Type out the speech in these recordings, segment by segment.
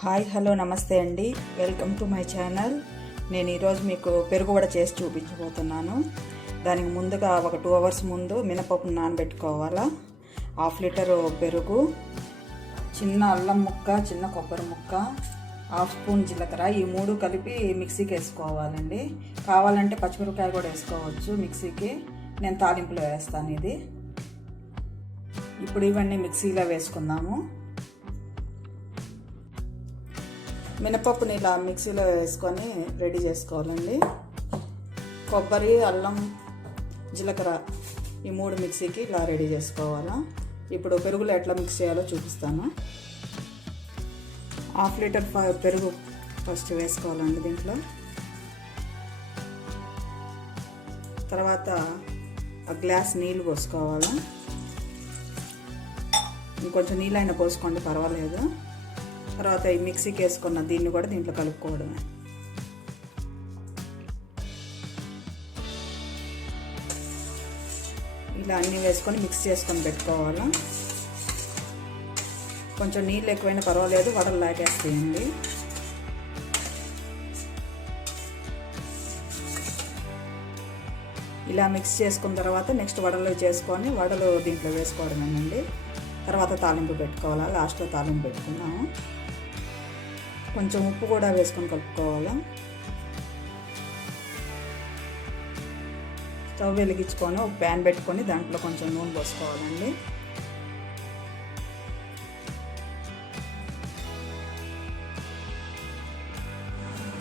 Hi hello నమస్తే అండి. Welcome to my channel. నేను ఈరోజు మీకు పెరుగు వడ చేసి చూపించబోతున్నాను. దానికి ముందుగా ఒక టూ అవర్స్ ముందు మినపప్పు నానబెట్టుకోవాలా. హాఫ్ లీటర్ పెరుగు చిన్న అల్లం ముక్క చిన్న కొబ్బరి ముక్క హాఫ్ స్పూన్ జీలకర్ర ఈ మూడు కలిపి మిక్సీకి వేసుకోవాలండి. కావాలంటే పచ్చిమిరపకాయ కూడా వేసుకోవచ్చు మిక్సీకి. నేను తాలింపులో వేస్తాను ఇది. ఇప్పుడు ఇవన్నీ మిక్సీలో వేసుకుందాము. మినపప్పుని ఇలా మిక్సీలో వేసుకొని రెడీ చేసుకోవాలండి. కొబ్బరి అల్లం జీలకర్ర ఈ మూడు మిక్సీకి ఇలా రెడీ చేసుకోవాలా. ఇప్పుడు పెరుగులో ఎట్లా మిక్స్ చేయాలో చూపిస్తాను. హాఫ్ లీటర్ పెరుగు ఫస్ట్ వేసుకోవాలండి దీంట్లో. తర్వాత ఆ గ్లాస్ నీళ్ళు పోసుకోవాలి. ఇంకొంచెం నీళ్ళైనా పోసుకోండి పర్వాలేదు. తర్వాత ఈ మిక్సీకి వేసుకున్న దీన్ని కూడా దీంట్లో కలుపుకోవడమే. ఇలా అన్నీ వేసుకొని మిక్స్ చేసుకొని పెట్టుకోవాలి? కొంచెం నీళ్ళు ఎక్కువైనా పర్వాలేదు వడలు లాగేస్తాయండి ఇలా మిక్స్ చేసుకున్న తర్వాత నెక్స్ట్ వడలు చేసుకొని వడలు దీంట్లో వేసుకోవడమేనండి. తర్వాత తాలింపు పెట్టుకోవాలా? లాస్ట్లో తాలింపు పెట్టుకున్నాము కొంచెం ఉప్పు కూడా వేసుకొని కలుపుకోవాలి? స్టవ్ వెలిగించుకొని ఒక ప్యాన్ పెట్టుకొని దాంట్లో కొంచెం నూనె పోసుకోవాలండి.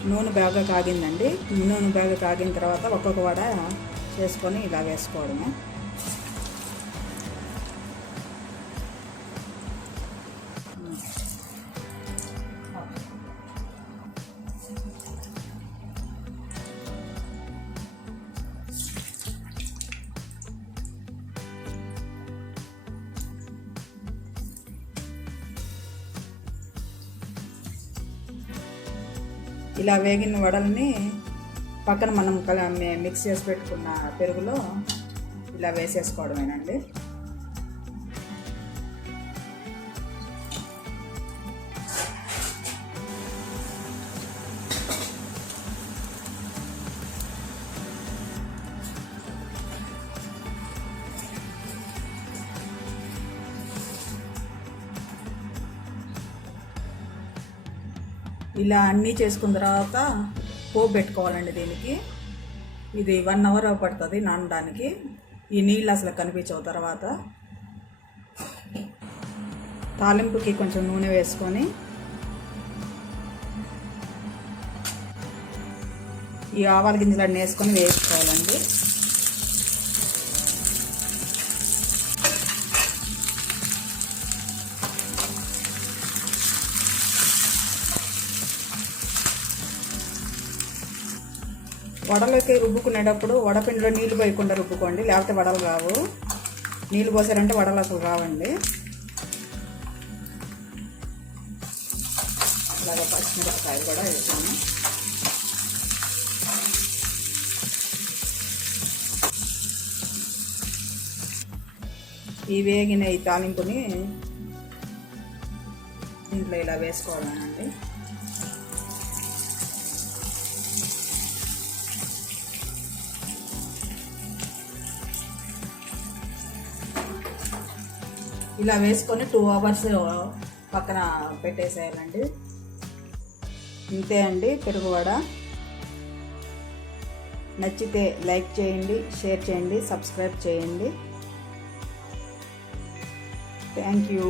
నూనె బాగా కాగిందండి. నూనె బాగా కాగిన తర్వాత ఒక్కొక్క వడ చేసుకొని ఇలా వేసుకోవడమే. ఇలా వేగిన వడల్ని పక్కన మనం కల- మిక్స్ చేసి పెట్టుకున్న పెరుగులో ఇలా వేసేసుకోవడమేనండి. ఇలా అన్నీ చేసుకున్న తర్వాత పోపు పెట్టుకోవాలండి దీనికి. ఇది వన్ అవర్ పడుతుంది నానడానికి. ఈ నీళ్ళు అసలు కనిపించవు తర్వాత. తాలింపుకి కొంచెం నూనె వేసుకొని ఈ ఆవాల గింజలు అన్నీ వేసుకొని వేసుకోవాలండి. వడలోకి రుబ్బుకునేటప్పుడు వడపిండిలో నీళ్ళు పోయకుండా రుబ్బుకోండి. లేకపోతే వడలు రావు. నీళ్ళు పోసారంటే వడలు అసలు రావండి. అలాగే పచ్చిమిరపకాయలు కూడా వేసాము ఈ వేగిన ఈ తాలింపుని దీంట్లో ఇలా వేసుకోవాలండి ఇలా వేసుకొని టూ అవర్స్ పక్కన పెట్టేసేయాలండి. ఇంతే అండి పెరుగు వడ. నచ్చితే లైక్ చేయండి షేర్ చేయండి సబ్స్క్రైబ్ చేయండి. Thank you.